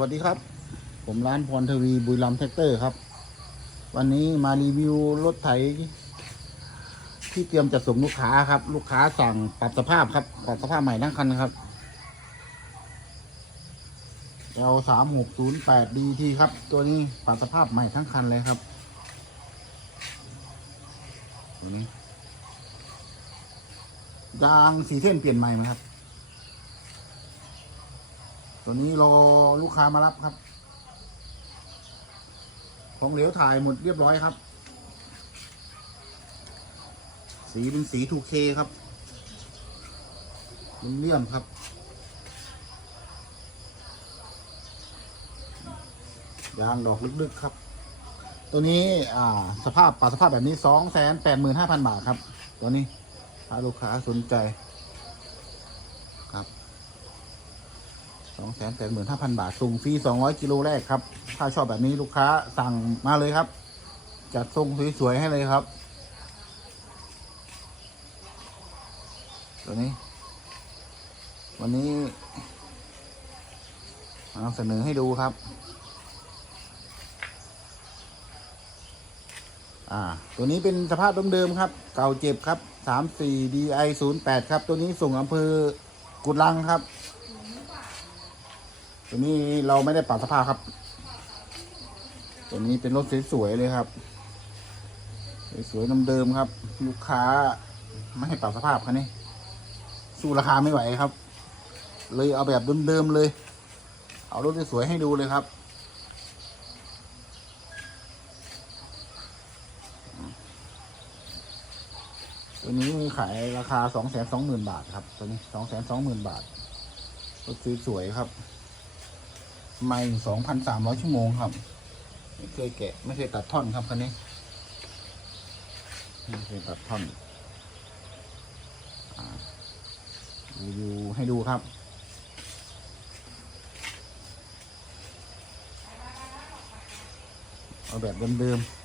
วัสดีครับ ผมร้านพรทวีบุรีรัมแท็กเตอร์ครับ วันนี้มารีวิวรถไถ ที่เตรียมจะส่งลูกค้าครับ ลูกค้าสั่งปรับสภาพครับ ปรับสภาพใหม่ทั้งคันครับ L สามหกศูนย์แปด DT ครับ ตัวนี้ปรับสภาพใหม่ทั้งคันเลยครับตัวนี้ยางสีเส้นเปลี่ยนใหม่ไหมครับ ตัวนี้รอลูกค้ามารับครับ ของเหลวถ่ายหมดเรียบร้อยครับ สีเป็นสีทูเคครับเป็นเลี่ยมครับ ยางดอกลึกๆครับ ตัวนี้อ่าสภาพปรับสภาพแบบนี้สองแสนแปดหมื่นห้าพันบาทครับ ตัวนี้ถ้าลูกค้าสนใจ ครับ สองแสนแปดหมื่นห้าพันบาทส่งฟรีสองร้อยกิโลแรกครับ ถ้าชอบแบบนี้ลูกค้าสั่งมาเลยครับ จัดทรงสวยๆให้เลยครับ ตัวนี้ วันนี้เอาเสนอให้ดูครับ อ่า ตัวนี้เป็นสภาพเดิมๆครับ เก่าเจ็บครับสามสี่ DI ศูนย์แปดครับ ตัวนี้ส่งอำเภอกุดลังครับ ตัวนี้เราไม่ได้ปรับสภาพครับ ตัวนี้เป็นรถสวยๆเลยครับ สวยๆเดิมๆครับ ลูกค้าไม่ให้ปรับสภาพคันนี้ สู้ราคาไม่ไหวครับ เลยเอาแบบเดิมๆเลย เอารถสวยๆให้ดูเลยครับตัวนี้มีขายราคาสองแสนสองหมื่นบาทครับ ตัวนี้สองแสนสองหมื่นบาทรถสวยๆครับ ไม่สองพันสามร้อยชั่วโมงครับ ไม่เคยแกะ ไม่เคยตัดท่อนครับคันนี้ ไม่เคยตัดท่อนอ่ารีวิวให้ดูครับ เอาแบบเดิมๆ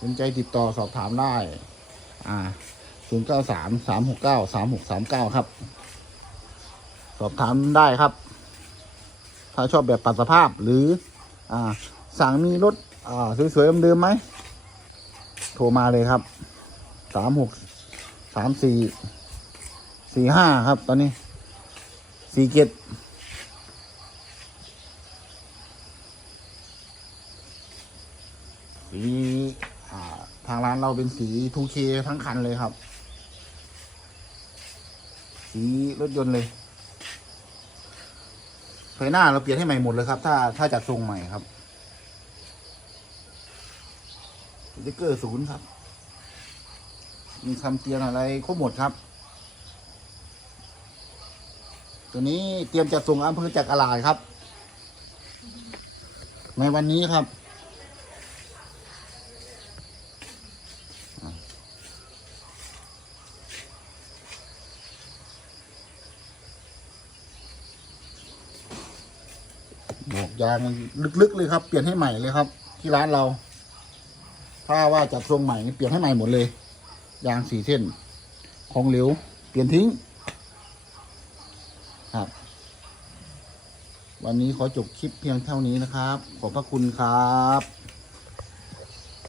สนใจติดต่อสอบถามได้ อ่า ศูนย์เก้าสามสามหกเก้าสามหกสามเก้าครับ สอบถามได้ครับ ถ้าชอบแบบปัดสภาพหรือ อ่า สั่งมีรถ อ่า สวยๆเดิมๆไหม โทรมาเลยครับสามหกสามสี่สี่ห้าครับ ตอนนี้สี่เจ็ดสีอ่าทางร้านเราเป็นสีทูเคทั้งคันเลยครับ สีรถยนต์เลยไฟหน้าเราเปลี่ยนให้ใหม่หมดเลยครับ ถ้าถ้าจัดทรงใหม่ครับสติ๊กเกอร์ศูนย์ครับ มีคำเตือนอะไรครบหมดครับ ตัวนี้เตรียมจะส่งอำเภอจากอลาดครับ ในวันนี้ครับ บอกยางลึกๆเลยครับ เปลี่ยนให้ใหม่เลยครับ ที่ร้านเรา ถ้าว่าจัดทรงใหม่เปลี่ยนให้ใหม่หมดเลย ยางสี่เส้น ของเหลวเปลี่ยนทิ้ง ครับ วันนี้ขอจบคลิปเพียงเท่านี้นะครับ ขอบพระคุณครับ